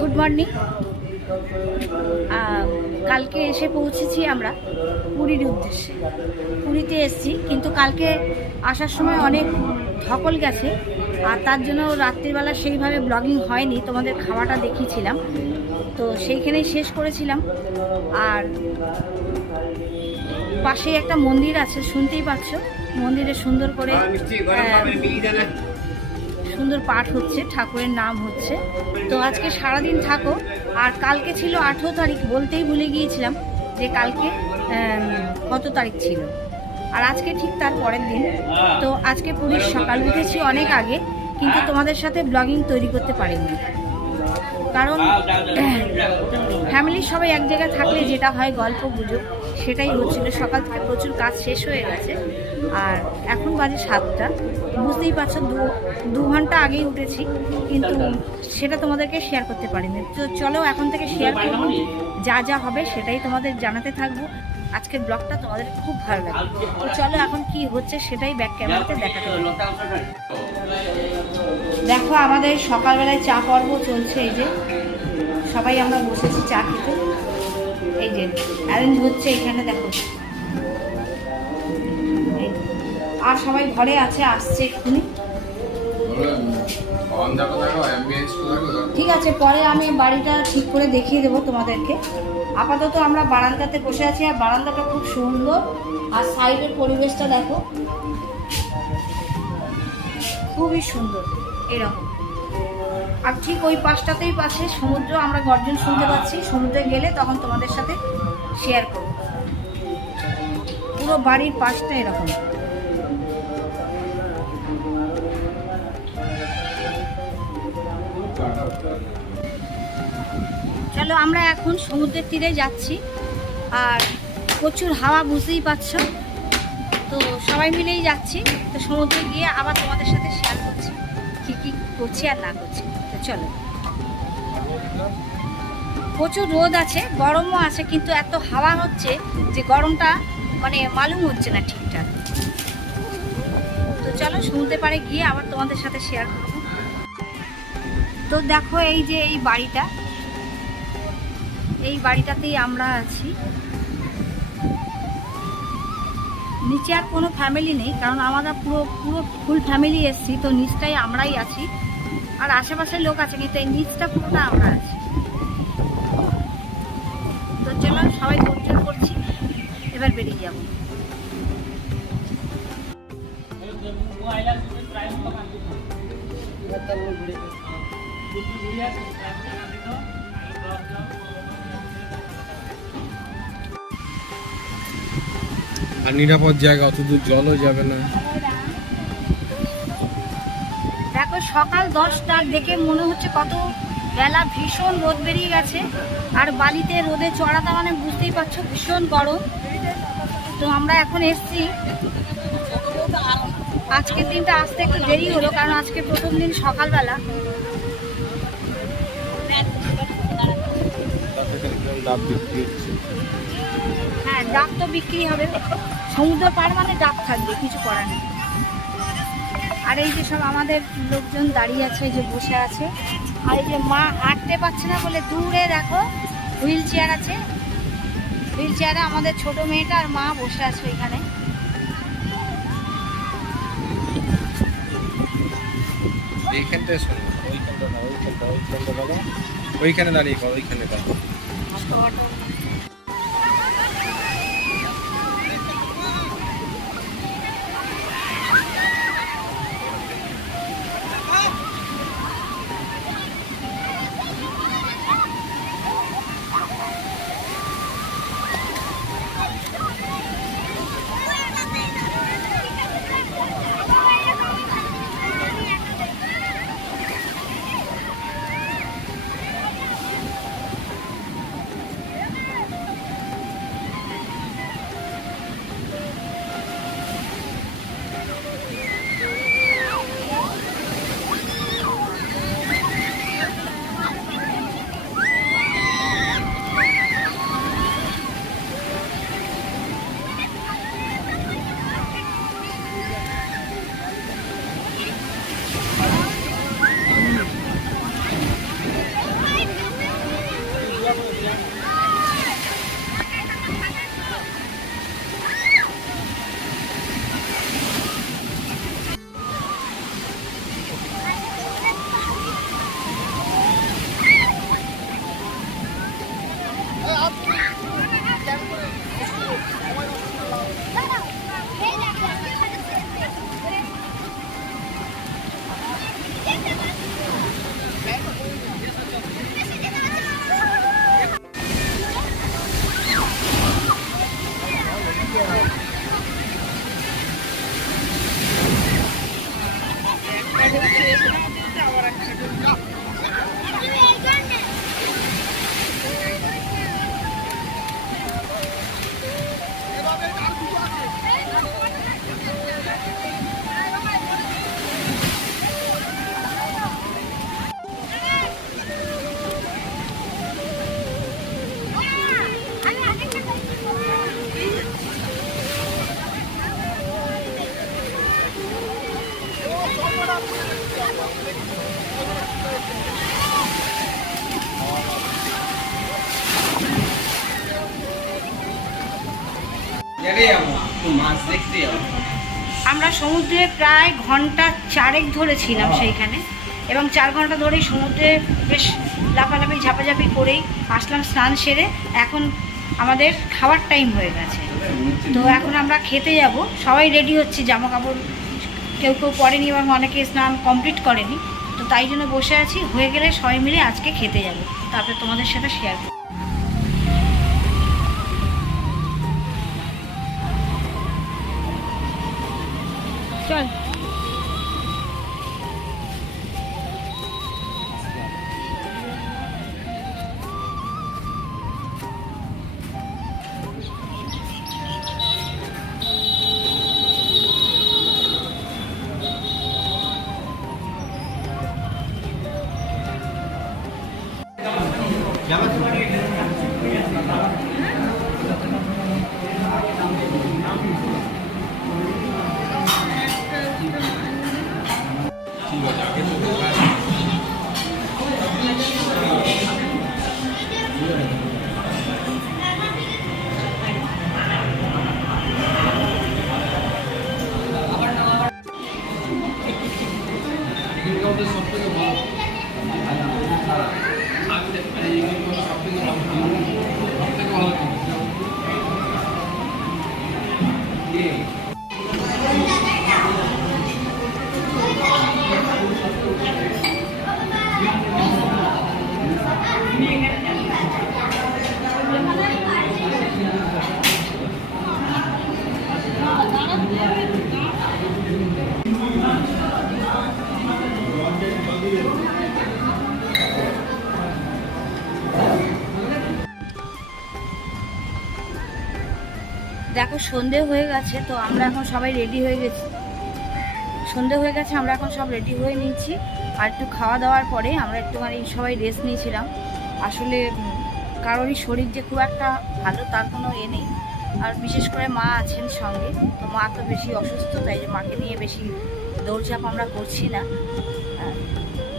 Good morning. কালকে এসে পৌঁছেছি আমরা পুরীর উদ্দেশ্যে। পুরীতে এসেছি, কিন্তু কালকে আসার সময় অনেক ধকল গেছে, আর তার জন্য রাত্রিবেলা সেইভাবে ব্লগিং হয়নি। তোমাদের খাওয়াটা দেখিয়েছিলাম, তো সেইখানেই শেষ করেছিলাম। আর পাশে একটা মন্দির আছে, শুনতেই পাচ্ছ, মন্দিরে সুন্দর করে সুন্দর পাঠ হচ্ছে, ঠাকুরের নাম হচ্ছে। তো আজকে সারাদিন থাকো। আর কালকে ছিল 18 তারিখ, বলতেই ভুলে গিয়েছিলাম যে কালকে কত তারিখ ছিল। আর আজকে ঠিক তার পরের দিন। তো আজকে পুরীর সকাল উঠেছি অনেক আগে, কিন্তু তোমাদের সাথে ব্লগিং তৈরি করতে পারিনি, কারণ ফ্যামিলির সবাই এক জায়গায় থাকলে যেটা হয় গল্প গুজব, সেটাই হচ্ছিল। সকাল থেকে প্রচুর কাজ শেষ হয়ে গেছে, আর এখন বাজে 7টা। বুঝতেই পারছো, দু ঘন্টা আগেই উঠেছি, কিন্তু সেটা তোমাদেরকে শেয়ার করতে পারিনি। তো চলো এখন থেকে শেয়ার করবো, যা যা হবে সেটাই তোমাদের জানাতে থাকবো। আজকের ব্লগটা তোমাদের খুব ভালো লাগবে। তো চলো এখন কি হচ্ছে সেটাই ব্যাক ক্যামেরাতে দেখাতে হবে। দেখো আমাদের সকালবেলায় চা পর্ব চলছে। এই যে সবাই আমরা বসেছি চা খেতে। এই যে অ্যারেঞ্জ হচ্ছে এখানে, দেখো। আর সবাই ঘরে আছে, আসছে এক্ষুনি। ঠিক আছে, পরে আমি বাড়িটা ঠিক করে দেখিয়ে দেবো তোমাদেরকে। আপাতত আমরা বারান্দাতে বসে আছি, আর বারান্দাটা খুব সুন্দর। আর সাইডের পরিবেশটা দেখো, খুবই সুন্দর এরকম। আর ঠিক ওই পাশটাতেই পাশে সমুদ্র, আমরা গর্জন শুনতে পাচ্ছি। সমুদ্রে গেলে তখন তোমাদের সাথে শেয়ার করব। পুরো বাড়ির পাশটা এরকম। চলো আমরা এখন সমুদ্রের তীরে যাচ্ছি, আর প্রচুর হাওয়া, বুঝতেই পারছো। তো সবাই মিলেই যাচ্ছি। তো সমুদ্রে গিয়ে আবার তোমাদের সাথে শেয়ার করছি কি কি করছি আর না করছি। তো চলো। প্রচুর রোদ আছে, গরমও আছে, কিন্তু এত হাওয়া হচ্ছে যে গরমটা মানে মালুম হচ্ছে না ঠিকঠাক। তো চলো সমুদ্রের পাড়ে গিয়ে আবার তোমাদের সাথে শেয়ার করবো। তো দেখো এই যে এই বাড়িটা, এই বাড়িটাতেই আমরা আছি। নিচে আর কোনো ফ্যামিলি নেই, কারণ আমরা পুরো ফুল ফ্যামিলি এসছি। তো নিচটাই আমরাই আছি, আর আশেপাশের লোক আছে, কিন্তু এই নিচটা পুরোটা আমরা আছি। তো চলো সবাই দৌড় করছি, এবার বেরিয়ে যাব। আর নিরাপদ জায়গা, অতদূর জলও যাবে না। দেখো সকাল 10টা, দেখে মনে হচ্ছে কত বেলা। ভীষণ রোদ বেরিয়ে গেছে, আর বালিতে রোদে চড়াটা মানে বুঝতেই পারছো ভীষণ গরম। তো আমরা এখন এসছি। আজকের দিনটা আসতে একটু দেরি হলো, কারণ আজকে প্রথম দিন সকালবেলা। হ্যাঁ, ডাব তো বিক্রি হবে, সমুদ্র পার মানে ডাব থাকবে, কিছু করার নেই। আর এই যে সব আমাদের লোকজন দাঁড়িয়ে আছে, এই যে বসে আছে। আর এই যে মা হাঁটতে পারছে না বলে দূরে দেখো হুইল চেয়ার আছে, হুইল চেয়ারে আমাদের ছোট মেয়েটা আর মা বসে আছে ওইখানে। ওইখানে দাঁড়িয়ে কর, ওইখানে দাঁড়িয়ে। যাবো, মাছ দেখতে যাবো। আমরা সমুদ্রে প্রায় ঘন্টা 4 ধরে ছিলাম সেইখানে, এবং 4 ঘন্টা ধরেই সমুদ্রে বেশ লাফালাফি ঝাপাঝাপি করেই আসলাম স্নান সেরে। এখন আমাদের খাওয়ার টাইম হয়ে গেছে, তো এখন আমরা খেতে যাব। সবাই রেডি হচ্ছি, জামা কাপড় কেউ কেউ পরেনি এবং অনেকে স্নান কমপ্লিট করেনি, তো তাই জন্য বসে আছি। হয়ে গেলে সবাই মিলে আজকে খেতে যাব, তারপরে তোমাদের সাথে শেয়ার করব। চল। দেখো সন্ধে হয়ে গেছে, তো আমরা এখন সবাই রেডি হয়ে গেছি। সন্ধে হয়ে গেছে, আমরা এখন সব রেডি হয়ে নিয়েছি। আর একটু খাওয়া দাওয়ার পরে আমরা একটুখানি সবাই রেস্ট নিয়েছিলাম। আসলে কারোরই শরীর যে খুব একটা ভালো তার কোনো নেই, আর বিশেষ করে মা আছেন সঙ্গে, তো মা তো বেশি অসুস্থ, তাই যে মাকে নিয়ে বেশি দৌড়ঝাঁপ আমরা করছি না।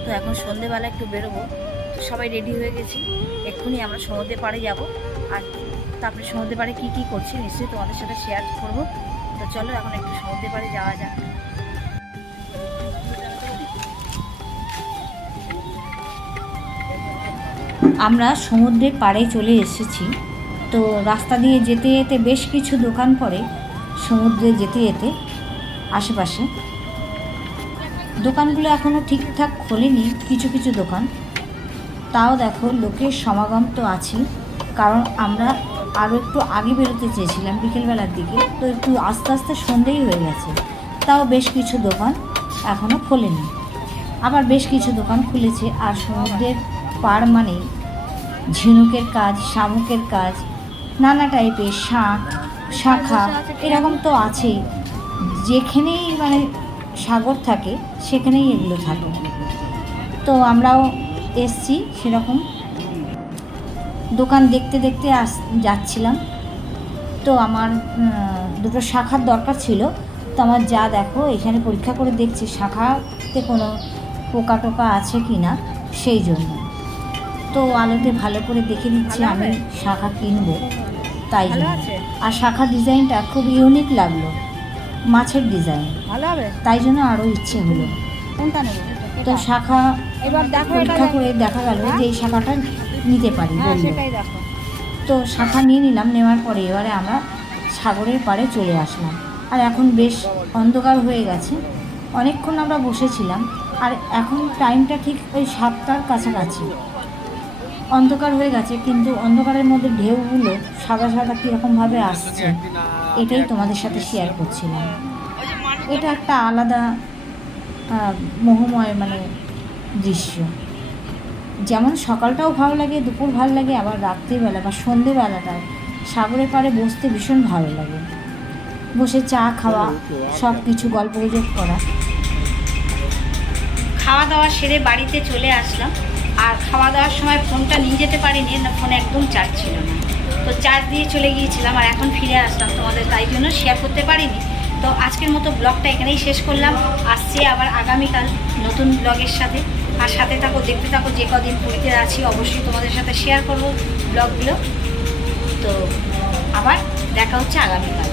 তো এখন সন্ধেবেলা একটু বেরোবো, সবাই রেডি হয়ে গেছি। এক্ষুনি আমরা সমুদ্রের পাড়ে যাব, আর তারপরে সমুদ্রের পাড়ে কী কী করছি নিশ্চয়ই তোমাদের সাথে শেয়ার করব। তো চলো এখন একটু সমুদ্রের পাড়ে যাওয়া যাক। আমরা সমুদ্রের পাড়ে চলে এসেছি। তো রাস্তা দিয়ে যেতে যেতে বেশ কিছু দোকান পড়ে সমুদ্রে যেতে যেতে আশেপাশে। দোকানগুলো এখনও ঠিকঠাক খোলেনি, কিছু কিছু দোকান। তাও দেখো লোকের সমাগম তো আছেই, কারণ আমরা আরও একটু আগে বেরোতে চেয়েছিলাম বিকেলবেলার দিকে, তো একটু আস্তে আস্তে সন্ধেই হয়ে গেছে। তাও বেশ কিছু দোকান এখনও খোলেনি, আবার বেশ কিছু দোকান খুলেছে। আর সমুদ্রের পাড় মানে ঝিনুকের কাজ, শামুকের কাজ, নানা টাইপের শাঁখ শাঁখা এরকম তো আছেই। যেখানেই মানে সাগর থাকে সেখানেই এগুলো থাকে। তো আমরাও এসছি সেরকম দোকান দেখতে দেখতে যাচ্ছিলাম। তো আমার দুটো শাখার দরকার ছিল, তো আমার যা দেখো এখানে পরীক্ষা করে দেখছি শাখাতে কোনো পোকা টোকা আছে কি না, সেই জন্য। তো আলোতে ভালো করে দেখে দিচ্ছি আমি শাখা কিনবো, তাই জন্য। আর শাখার ডিজাইনটা খুব ইউনিক লাগলো, মাছের ডিজাইন, ভালো হবে, তাই জন্য আরও ইচ্ছে হলো। কোনটা নেব? তো শাখা এবার দেখো, পরীক্ষা করে দেখা গেল যে এই শাখাটা নিতে পারি, সেটাই দেখো। তো শাখা নিয়ে নিলাম, নেওয়ার পরে এবারে আমরা সাগরের পাড়ে চলে আসলাম। আর এখন বেশ অন্ধকার হয়ে গেছে, অনেকক্ষণ আমরা বসেছিলাম। আর এখন টাইমটা ঠিক ওই 7টার কাছাকাছি। অন্ধকার হয়ে গেছে, কিন্তু অন্ধকারের মধ্যে ঢেউগুলো সাদা সাদা কীরকমভাবে আসছে, এটাই তোমাদের সাথে শেয়ার করছিলাম। এটা একটা আলাদা মোহময় মানে দৃশ্য। যেমন সকালটাও ভালো লাগে, দুপুর ভালো লাগে, আবার রাত্রিবেলা বা সন্ধেবেলাটায় সাগরের পাড়ে বসতে ভীষণ ভালো লাগে। বসে চা খাওয়া, সব কিছু গল্প গুজব করা। খাওয়া দাওয়া সেরে বাড়িতে চলে আসলাম। আর খাওয়া দাওয়ার সময় ফোনটা নিয়ে যেতে পারিনি, না ফোনে একদম চার্জ ছিল না, তো চার্জ দিয়ে চলে গিয়েছিলাম। আর এখন ফিরে আসলাম তোমাদের, তাই জন্য শেয়ার করতে পারিনি। তো আজকের মতো ব্লগটা এখানেই শেষ করলাম। আসছি আবার আগামীকাল নতুন ব্লগের সাথে। আর সাথে থাকো, দেখতে থাকো। যে কদিন পুরীতে আছি অবশ্যই তোমাদের সাথে শেয়ার করবো ব্লগগুলো। তো আবার দেখা হচ্ছে আগামীকাল।